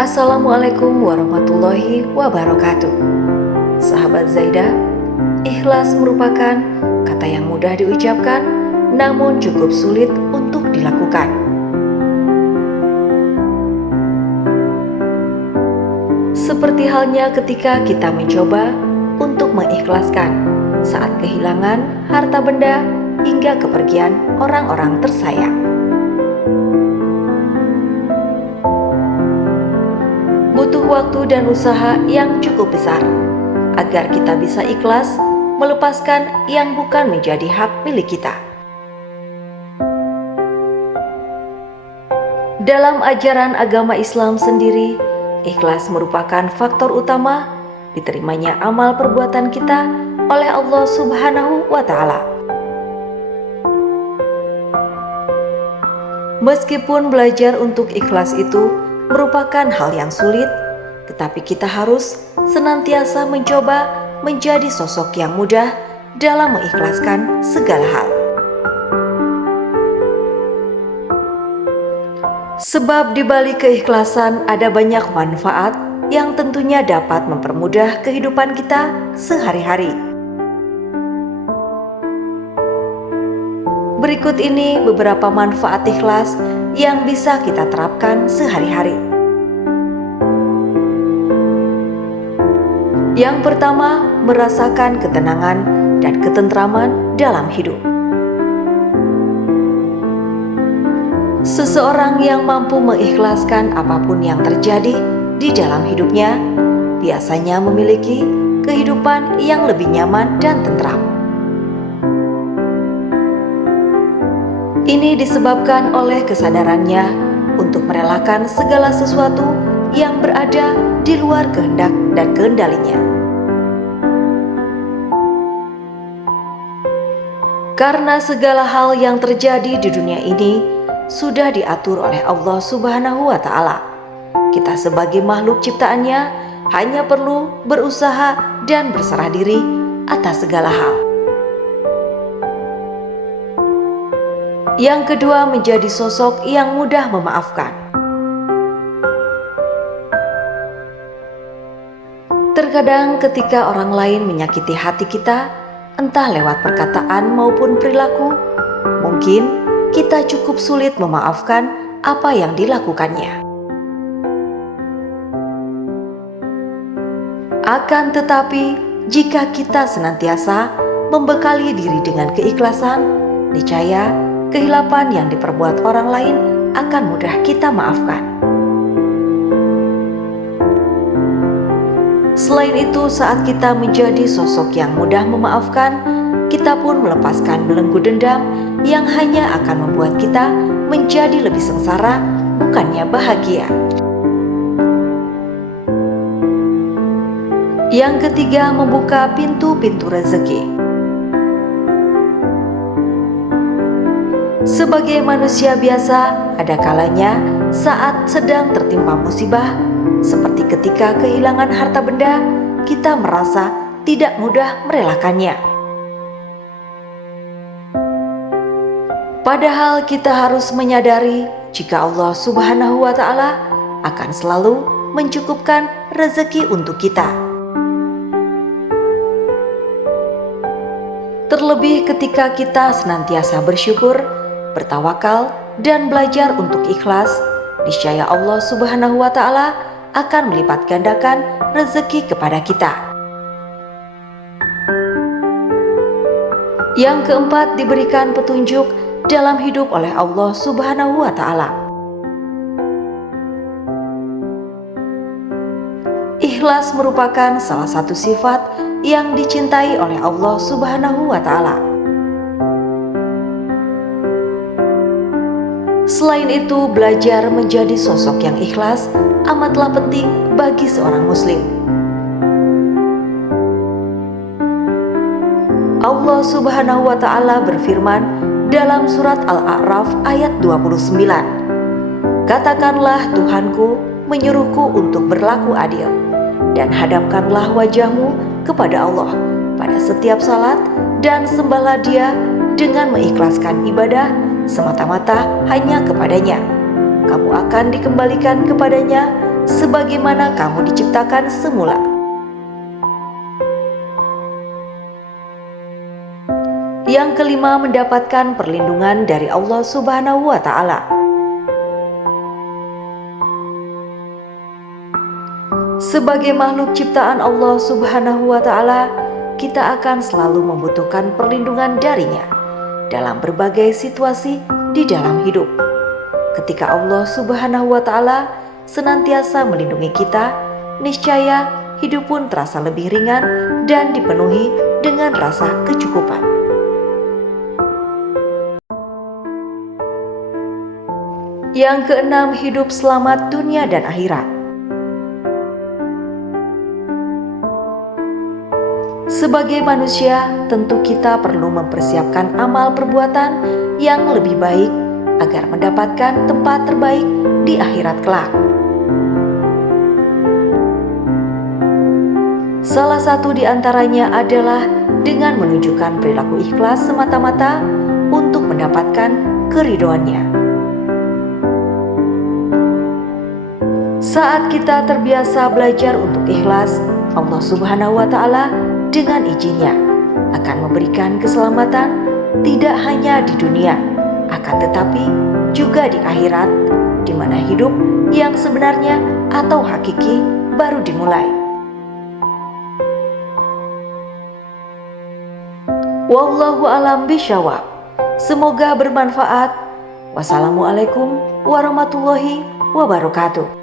Assalamualaikum warahmatullahi wabarakatuh. Sahabat Zaidah, ikhlas merupakan kata yang mudah diucapkan namun cukup sulit untuk dilakukan. Seperti halnya ketika kita mencoba untuk mengikhlaskan saat kehilangan harta benda hingga kepergian orang-orang tersayang. Butuh waktu dan usaha yang cukup besar agar kita bisa ikhlas melepaskan yang bukan menjadi hak milik kita. Dalam ajaran agama Islam sendiri, ikhlas merupakan faktor utama diterimanya amal perbuatan kita oleh Allah Subhanahu wa Ta'ala. Meskipun belajar untuk ikhlas itu merupakan hal yang sulit, tetapi kita harus senantiasa mencoba menjadi sosok yang mudah dalam mengikhlaskan segala hal. Sebab di balik keikhlasan ada banyak manfaat yang tentunya dapat mempermudah kehidupan kita sehari-hari. Berikut ini beberapa manfaat ikhlas yang bisa kita terapkan sehari-hari. Yang pertama, merasakan ketenangan dan ketentraman dalam hidup. Seseorang yang mampu mengikhlaskan apapun yang terjadi di dalam hidupnya biasanya memiliki kehidupan yang lebih nyaman dan tentram. Ini disebabkan oleh kesadarannya untuk merelakan segala sesuatu yang berada di luar kehendak dan kendalinya. Karena segala hal yang terjadi di dunia ini sudah diatur oleh Allah Subhanahu wa Ta'ala, kita sebagai makhluk ciptaannya hanya perlu berusaha dan berserah diri atas segala hal. Yang kedua, menjadi sosok yang mudah memaafkan. Terkadang ketika orang lain menyakiti hati kita, entah lewat perkataan maupun perilaku, mungkin kita cukup sulit memaafkan apa yang dilakukannya. Akan tetapi, jika kita senantiasa membekali diri dengan keikhlasan, niscaya kehilapan yang diperbuat orang lain akan mudah kita maafkan. Selain itu, saat kita menjadi sosok yang mudah memaafkan, kita pun melepaskan belenggu dendam yang hanya akan membuat kita menjadi lebih sengsara, bukannya bahagia. Yang ketiga, membuka pintu-pintu rezeki. Sebagai manusia biasa, ada kalanya saat sedang tertimpa musibah, seperti ketika kehilangan harta benda, kita merasa tidak mudah merelakannya. Padahal kita harus menyadari jika Allah Subhanahu wa Ta'ala akan selalu mencukupkan rezeki untuk kita. Terlebih ketika kita senantiasa bersyukur, bertawakal, dan belajar untuk ikhlas, niscaya Allah Subhanahu wa Ta'ala akan melipat gandakan rezeki kepada kita. Yang keempat, diberikan petunjuk dalam hidup oleh Allah Subhanahu wa Ta'ala. Ikhlas merupakan salah satu sifat yang dicintai oleh Allah Subhanahu wa Ta'ala. Selain itu, belajar menjadi sosok yang ikhlas amatlah penting bagi seorang muslim. Allah Subhanahu wa Ta'ala berfirman dalam surat Al-A'raf ayat 29, "Katakanlah, Tuhanku menyuruhku untuk berlaku adil, dan hadapkanlah wajahmu kepada Allah pada setiap salat, dan sembahlah Dia dengan mengikhlaskan ibadah semata-mata hanya kepadanya. Kamu akan dikembalikan kepadanya sebagaimana kamu diciptakan semula. Yang kelima, mendapatkan perlindungan dari Allah Subhanahu wa Ta'ala. Sebagai makhluk ciptaan Allah Subhanahu wa Ta'ala, kita akan selalu membutuhkan perlindungan darinya dalam berbagai situasi di dalam hidup. Ketika Allah Subhanahu wa Ta'ala senantiasa melindungi kita, niscaya hidup pun terasa lebih ringan dan dipenuhi dengan rasa kecukupan. Yang keenam, hidup selamat dunia dan akhirat. Sebagai manusia, tentu kita perlu mempersiapkan amal perbuatan yang lebih baik agar mendapatkan tempat terbaik di akhirat kelak. Salah satu di antaranya adalah dengan menunjukkan perilaku ikhlas semata-mata untuk mendapatkan keridhoannya. Saat kita terbiasa belajar untuk ikhlas, Allah Subhanahu wa Ta'ala dengan izinnya akan memberikan keselamatan tidak hanya di dunia, akan tetapi juga di akhirat, di mana hidup yang sebenarnya atau hakiki baru dimulai. Wallahu a'lam bishawab. Semoga bermanfaat. Wassalamualaikum warahmatullahi wabarakatuh.